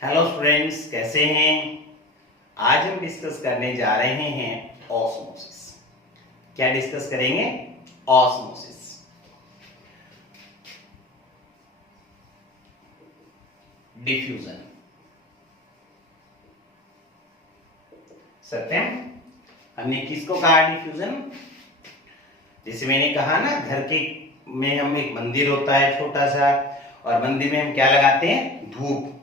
Hello friends, कैसे हैं। आज हम डिस्कस करने जा रहे हैं ऑस्मोसिस। क्या डिस्कस करेंगे? ऑस्मोसिस। डिफ्यूजन। सत्यम, हमने किसको कहा डिफ्यूजन? जैसे मैंने कहा ना, घर के में हम एक मंदिर होता है छोटा सा, और मंदिर में हम क्या लगाते हैं? धूप।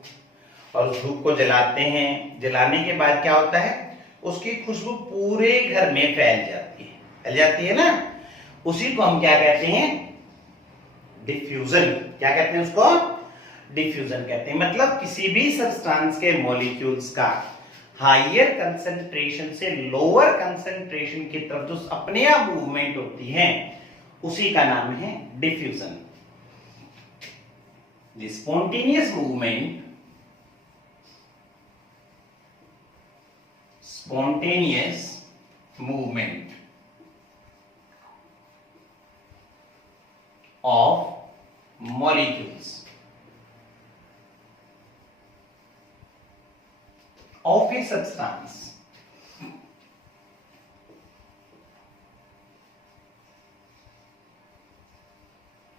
और उस धूप को जलाते हैं। जलाने के बाद क्या होता है? उसकी खुशबू पूरे घर में फैल जाती है ना। उसी को हम क्या कहते हैं? डिफ्यूजन। क्या कहते हैं उसको? डिफ्यूजन कहते हैं। मतलब किसी भी सब्सटेंस के मॉलिक्यूल्स का हायर कंसंट्रेशन से लोअर कंसंट्रेशन की तरफ जो अपने आप मूवमेंट होती है, उसी का नाम है diffusion. The spontaneous movement of molecules of a substance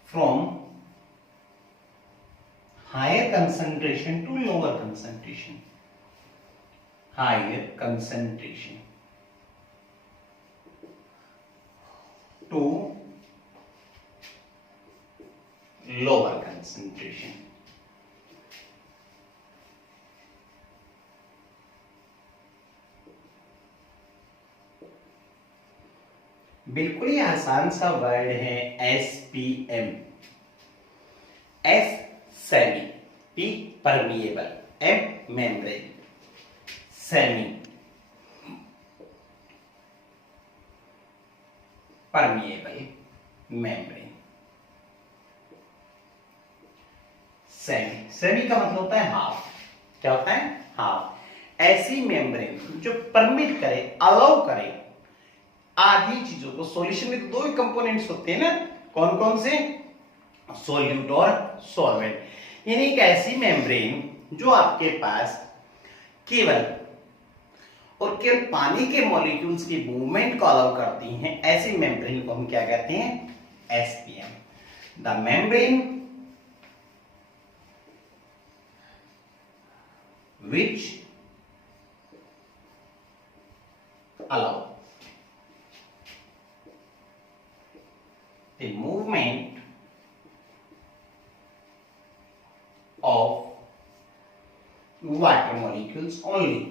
from higher concentration to lower concentration. Higher concentration to lower concentration. बिल्कुल ही आसान सा वर्ड है SPM। S semi, P permeable, M membrane. Semi permeable membrane. Semi का मतलब होता है half. क्या होता है? हाफ। ऐसी मेम्ब्रेन जो परमिट करे, अलाउ करे आधी चीजों को। सॉल्यूशन में तो दो ही कंपोनेंट्स होते हैं ना, कौन कौन से? सॉल्यूट और सॉल्वेंट। यानी एक ऐसी मेम्ब्रेन जो आपके पास केवल पानी के मॉलिक्यूल्स की मूवमेंट को अलाउ करती हैं, ऐसी मेम्ब्रेन को हम क्या कहते हैं? SPM। The membrane which allow the movement of water molecules only.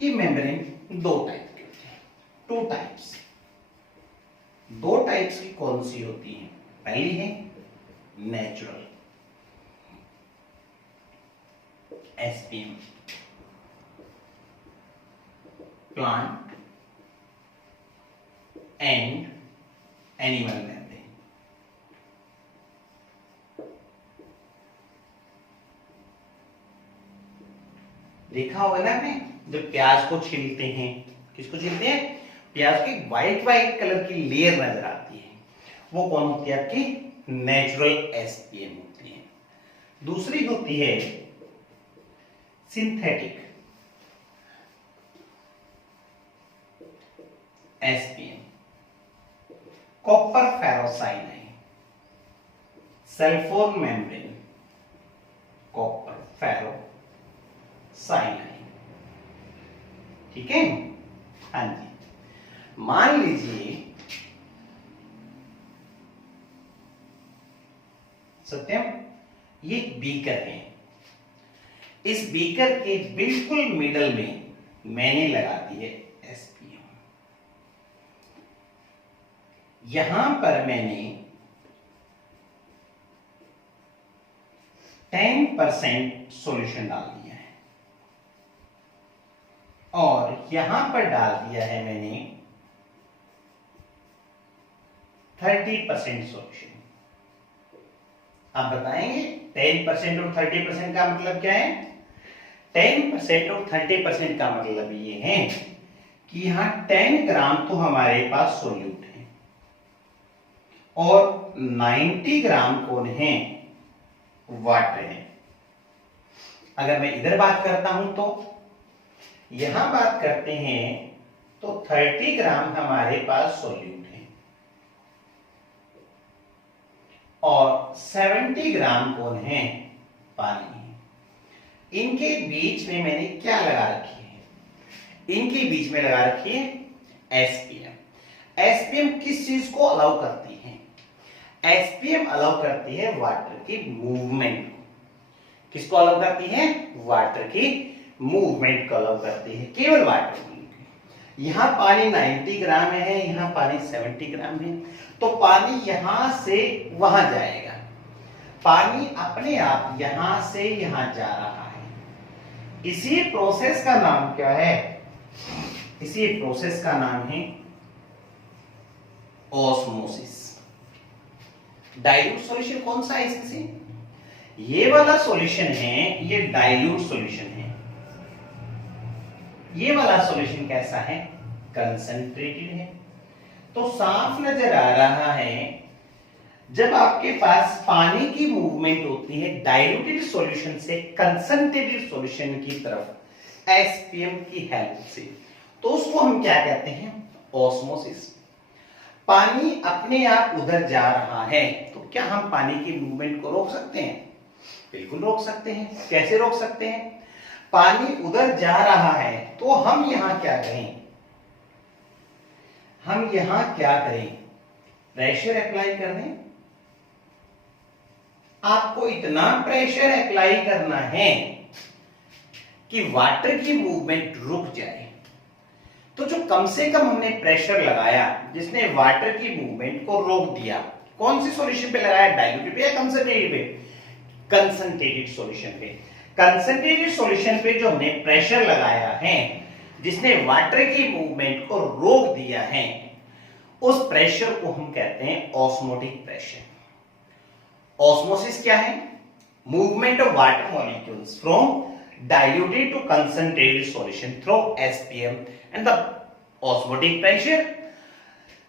ये मेम्ब्रेन दो टाइप के होते हैं। Two types. दो टाइप्स की कौन सी होती हैं? पहली है natural SPM, plant and animal membrane. देखा होगा ना आपने, जब प्याज को छीलते हैं, किसको छीलते हैं? प्याज की व्हाइट कलर की लेयर नजर आती है, वो कौन होती है? आपकी नेचुरल SPM होती है। दूसरी होती है synthetic SPM, copper ferrocyanide, sulphone membrane, copper ferrocyanide. ठीक है? हाँ जी। मान लीजिए सत्यम, ये बीकर है। इस बीकर के बिल्कुल मिडल में मैंने लगा दी है SPM। यहां पर मैंने 10% सॉल्यूशन डाल दिया है, और यहां पर डाल दिया है मैंने 30% सॉल्यूशन। आप बताएंगे 10% और 30% का मतलब क्या है? 10% और 30% का मतलब ये है कि यहां 10 ग्राम तो हमारे पास सोल्यूट है, और 90 ग्राम कौन है, वाटर है। अगर मैं इधर बात करता हूं तो यहां बात करते हैं तो 30 ग्राम हमारे पास सोल्यूट है और 70 ग्राम कौन है, पानी है। इनके बीच में मैंने क्या लगा रखी है, इनके बीच में लगा रखी है एसपीएम। एसपीएम किस चीज को अलाउ करती है, एसपीएम अलाउ करती है वाटर की मूवमेंट को। किसको अलाउ करती है, वाटर की मूवमेंट को अलाउ करती है, केवल वाटर। यहां पानी 90 ग्राम है, यहां पानी 70 ग्राम है, तो पानी यहां से वहां जाएगा। पानी अपने आप यहां से यहां जा रहा है। इसी प्रोसेस का नाम क्या है, इसी प्रोसेस का नाम है ऑस्मोसिस। डाइल्यूट सॉल्यूशन कौन सा है इससे, ये वाला सॉल्यूशन है, ये डाइल्यूट सॉल्यूशन है। ये वाला सॉल्यूशन कैसा है, कंसंट्रेटेड है। तो साफ नजर आ रहा है जब आपके पास पानी की मूवमेंट होती है डाइल्यूटेड सॉल्यूशन से कंसंट्रेटेड सॉल्यूशन की तरफ एसपीएम की हेल्प से, तो उसको हम क्या कहते हैं, ऑस्मोसिस। पानी अपने आप उधर जा रहा है, तो क्या हम पानी की मूवमेंट को रोक सकते हैं, बिल्कुल रोक सकते हैं। कैसे रोक सकते हैं, पानी उधर जा रहा है तो हम यहां क्या करें, हम यहां क्या करें, प्रेशर अप्लाई कर दें। आपको इतना प्रेशर अप्लाई करना है कि वाटर की मूवमेंट रुक जाए। तो जो कम से कम हमने प्रेशर लगाया जिसने वाटर की मूवमेंट को रोक दिया, कौन सी सॉल्यूशन पे लगाया, डाइल्यूटेड पे या कंसंट्रेटेड पे, कंसंट्रेटेड सॉल्यूशन पे। कंसंट्रेटेड सॉल्यूशन पे जो हमने प्रेशर लगाया है जिसने वाटर की मूवमेंट को रोक दिया है, उस प्रेशर को हम कहते हैं ऑस्मोटिक प्रेशर। ऑस्मोसिस क्या है, movement of water molecules from diluted to concentrated solution through SPM, and the osmotic pressure,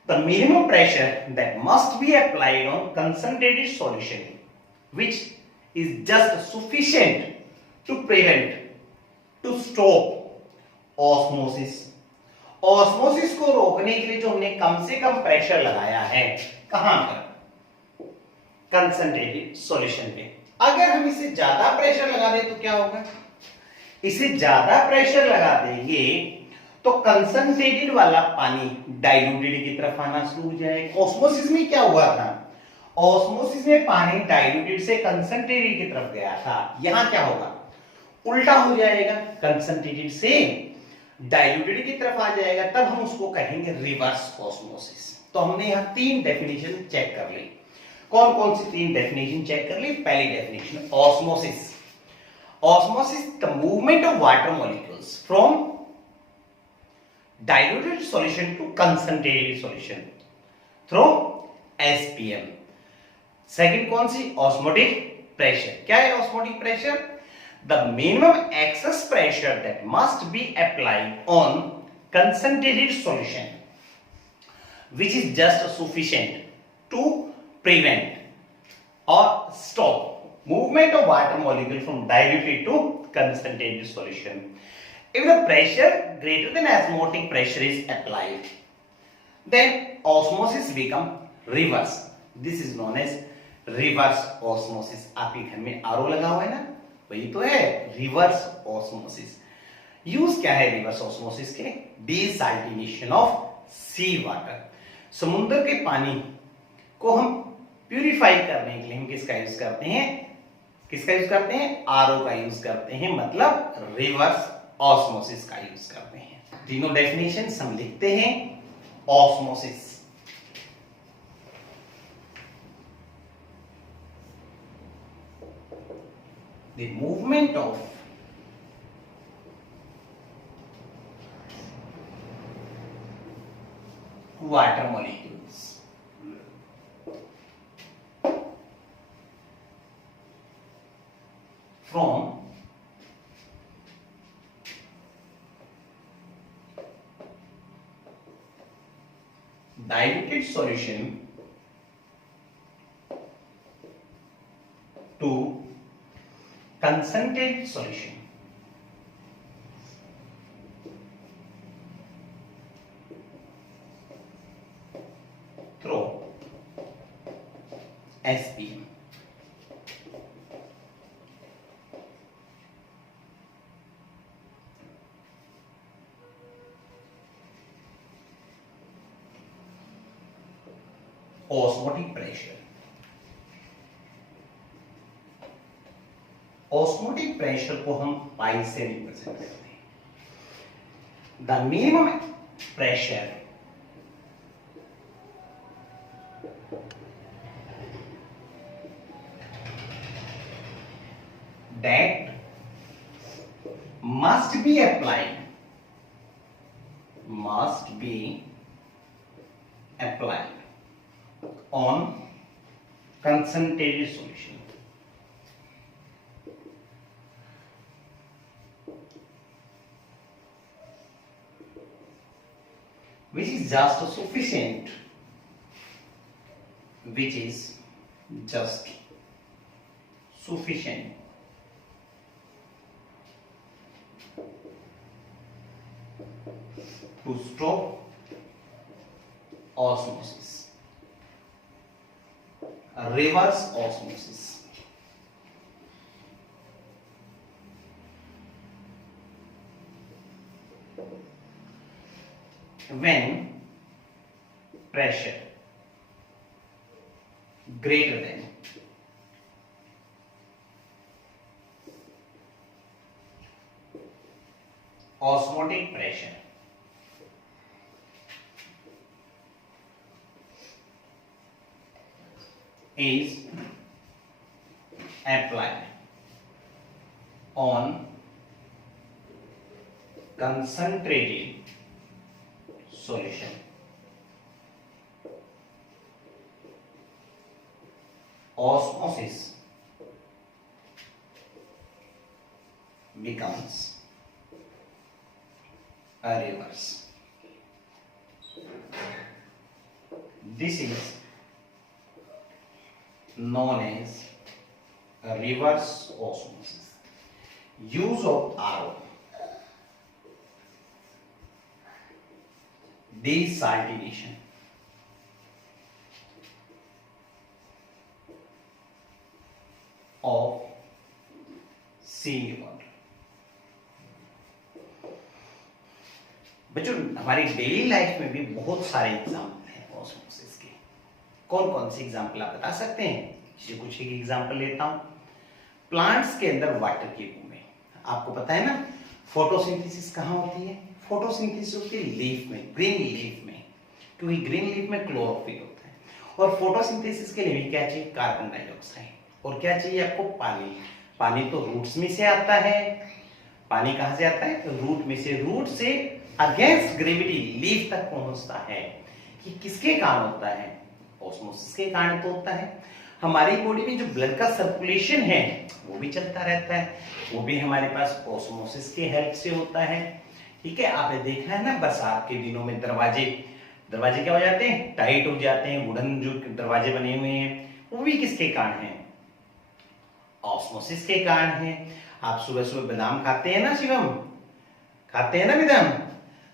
the minimum pressure that must be applied on concentrated solution, which is just sufficient to prevent, to stop osmosis. Osmosis को रोकने के लिए जो हमने कम से कम pressure लगाया है, कहां पर, कंसंट्रेटेड सॉल्यूशन पे। अगर हम इसे ज्यादा प्रेशर लगा दें तो क्या होगा, इसे ज्यादा प्रेशर लगा देंगे तो कंसंट्रेटेड वाला पानी डाइल्यूटेड की तरफ आना शुरू हो जाएगा। ऑस्मोसिस में क्या हुआ था, ऑस्मोसिस में पानी डाइल्यूटेड से कंसंट्रेटेड की तरफ गया था, यहां क्या होगा, उल्टा हो जाएगा, कंसंट्रेटेड से डाइल्यूटेड की तरफ आ जाएगा, तब हम उसको कहेंगे रिवर्स ऑस्मोसिस। तो हमने यहां 3 डेफिनेशन चेक कर ली। कौन कौन सी 3 डेफिनेशन चेक कर ली, पहली definition osmosis. Osmosis, the movement of water molecules from diluted solution to concentrated solution through SPM. Second कौन सी, osmotic pressure। क्या है osmotic pressure, the minimum excess pressure that must be applied on concentrated solution which is just sufficient to prevent or stop movement of water molecule from diluted to concentrated solution. If the pressure greater than osmotic pressure is applied, then osmosis become reverse. This is known as reverse osmosis. आपके घर में RO लगा हुआ है ना, वही तो है रिवर्स ऑस्मोसिस। यूज क्या है रिवर्स ऑस्मोसिस के, डिसैलिनेशन ऑफ सी वाटर। समुद्र के पानी को हम प्यूरिफाई करने के लिए हम किसका यूज करते हैं, किसका यूज करते हैं, आरओ का यूज करते हैं, मतलब रिवर्स ऑस्मोसिस का यूज करते हैं। तीनों डेफिनेशन हम लिखते हैं। Osmosis, the movement of water molecules from diluted solution concentrated solution through SPM. Osmotic pressure. Osmotic pressure को हम पाई से रिप्रेजेंट करते हैं. The minimum pressure that must be applied on concentrated solution which is just sufficient to stop osmosis, reverse osmosis. When pressure greater than osmotic pressure is applied on concentrated solution, osmosis becomes a reverse. This is known as a reverse osmosis. Use of RO. Desalination. Of sea water. बच्चों हमारी daily life में भी बहुत सारे example हैं osmosis के. कौन कौन से एग्जाम्पल आप बता सकते हैं? कुछ एक एग्जाम्पल लेता हूं. प्लांट्स के अंदर वाटर की बूंदें. आपको पता है ना फोटोसिंथेसिस कहाँ होती है? फोटोसिंथेसिस होती है लीफ में, ग्रीन लीफ में, क्योंकि ग्रीन लीफ में क्लोरोफिल होता है. और फोटोसिंथेसिस के लिए भी क्या चाहिए? Carbon dioxide. और क्या चाहिए आपको? पानी. पानी तो रूट्स में से आता है. पानी कहां से आता है? रूट में से. रूट से अगेंस्ट ग्रेविटी लीफ तक पहुंचता है. कि किसके कारण होता है? ऑस्मोसिस के कारण तो होता है. हमारी बॉडी में जो ब्लड का सर्कुलेशन है वो भी चलता रहता है, वो भी हमारे पास ऑस्मोसिस के हेल्प से होता है. ठीक है, आपने देखा है ना बरसात के दिनों में दरवाजे क्या हो जाते हैं? टाइट हो जाते हैं. वुडन जो दरवाजे बने हुए हैं वो भी किसके कारण है? ऑस्मोसिस के कारण है. आप सुबह सुबह बादाम खाते हैं ना शिवम? खाते हैं ना बादाम?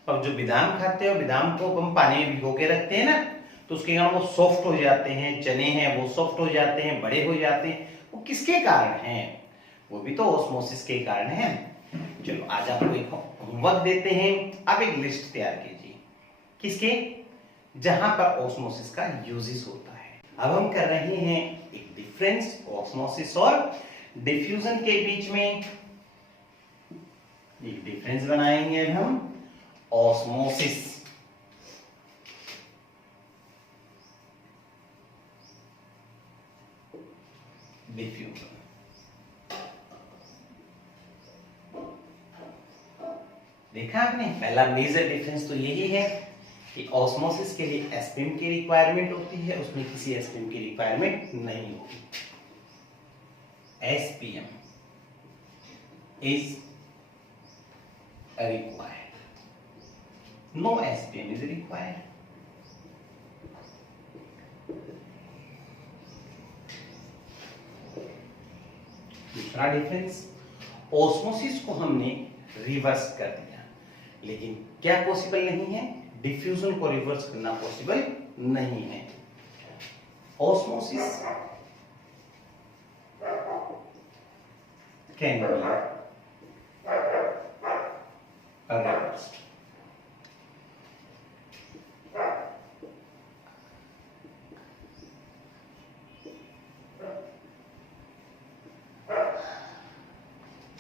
अब जो बादाम खाते हो, बादाम को हम पानी में भिगो के रखते हैं ना, तो उसके कारण वो सॉफ्ट हो जाते हैं. चने हैं वो सॉफ्ट हो जाते हैं, बड़े हो जाते हैं. वो किसके कारण है? वो भी तो ऑस्मोसिस के कारण है. चलो आज आपको एक होमवर्क देते हैं. आप एक लिस्ट तैयार कीजिए किसके, जहां पर ऑस्मोसिस का यूजेस होता है. अब हम कर रहे हैं एक डिफरेंस ऑस्मोसिस और डिफ्यूजन के बीच में. एक डिफरेंस बनाएंगे हम ऑस्मोसिस डिफ्यूजन. देखा आपने? पहला मेजर डिफरेंस तो यही है कि ऑस्मोसिस के लिए एसपीएम की रिक्वायरमेंट होती है, उसमें किसी एसपीएम की रिक्वायरमेंट नहीं होती. SPM is required, no SPM is required. दूसरा डिफरेंस, ऑस्मोसिस को हमने रिवर्स कर दिया, लेकिन क्या पॉसिबल नहीं है, डिफ्यूजन को रिवर्स करना पॉसिबल नहीं है। Osmosis can be reversed.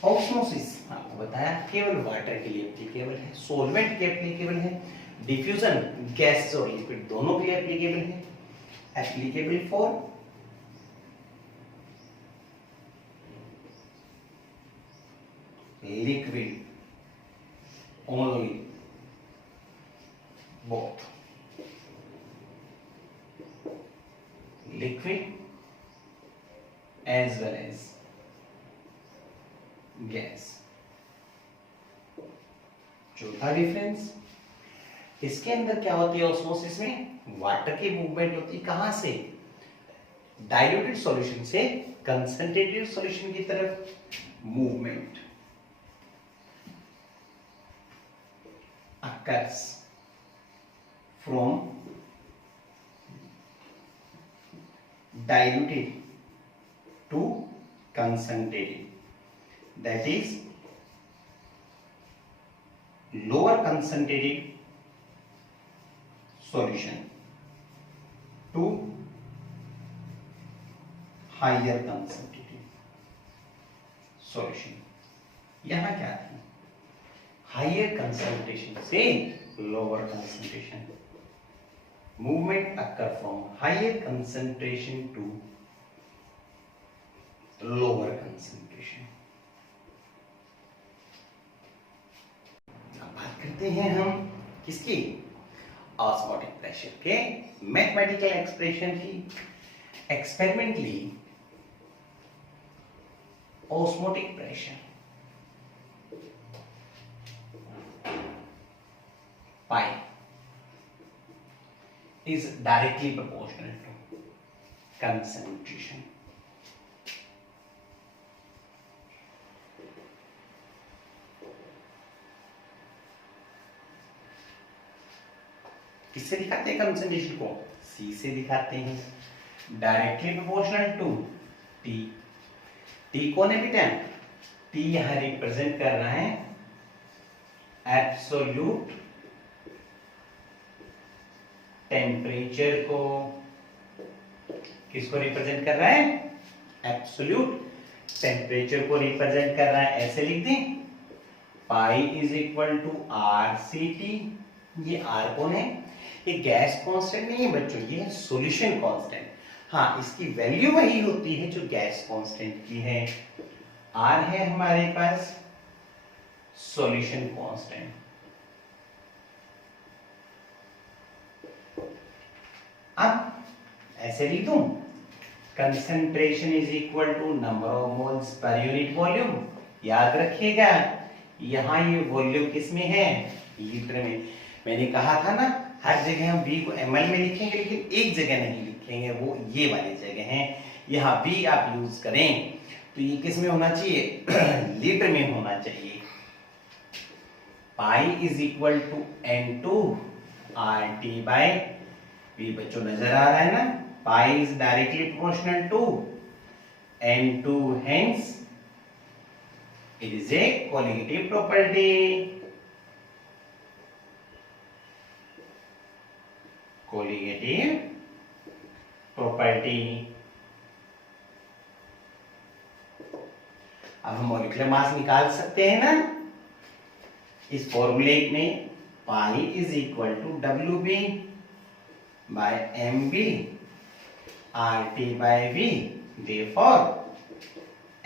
Osmosis आपको बताया केवल वाटर के लिए एप्लीकेबल है, सॉल्वेंट के एप्लीकेबल है, डिफ्यूजन गैसेस और लिक्विड दोनों के लिए एप्लीकेबल है। Applicable for liquid only, both liquid as well as gas. चौथा डिफरेंस, इसके अंदर क्या होती है, ऑस्मोसिस में वाटर की मूवमेंट होती है, कहां से, डाइल्यूटेड सॉल्यूशन से कंसंट्रेटेड सॉल्यूशन की तरफ movement occurs from diluted to concentrated, that is lower concentrated solution to higher concentrated solution। यहां क्या है, हायर कंसंट्रेशन से lower concentration, movement occur from higher concentration to lower concentration. अब बात करते हैं हम किसकी, ऑस्मोटिक प्रेशर के मैथमेटिकल एक्सप्रेशन की। Experimentally osmotic pressure pi is directly proportional to concentration। किससे दिखाते हैं कंसंट्रेशन को, C से दिखाते हैं, directly proportional to T। T कौन है बेटा, T यहां रिप्रेजेंट कर रहा है एब्सोल्यूट टेम्परेचर को, किसको रिप्रेजेंट कर रहा है, एब्सोल्यूट टेम्परेचर को रिप्रेजेंट कर रहा है। ऐसे लिख दें, pi is equal to R C T. ये आर कौन है, ये गैस कांस्टेंट नहीं है बच्चों, ये है सॉल्यूशन कांस्टेंट। हाँ, इसकी वैल्यू वही होती है जो गैस कांस्टेंट की है। आर है हमारे पास सॉल्यूशन कांस्टेंट, अब ऐसे लिख दूं, concentration is equal to number of moles per unit volume. याद रखिएगा यहां ये वॉल्यूम किस में है, लीटर में। मैंने कहा था ना हर जगह हम V को ml में लिखेंगे, लेकिन एक जगह नहीं लिखेंगे, वो ये वाली जगह है। यहाँ V आप यूज करें तो ये किस में होना चाहिए, लीटर में होना चाहिए। Pi is equal to N2 RT by V। बच्चों नजर आ रहा है ना, pi is directly proportional to N2, hence it is a colligative property। colligative property। अब हम मॉलिक्यूलर मास निकाल सकते हैं ना, इस फॉर्मूले में pi is equal to WB by MB RT by V। Therefore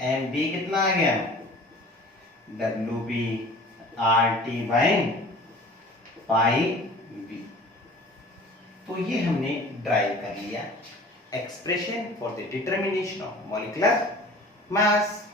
MB कितना आ गया, WB RT by pi V। तो ये हमने ड्राइव कर लिया expression for the determination of molecular mass.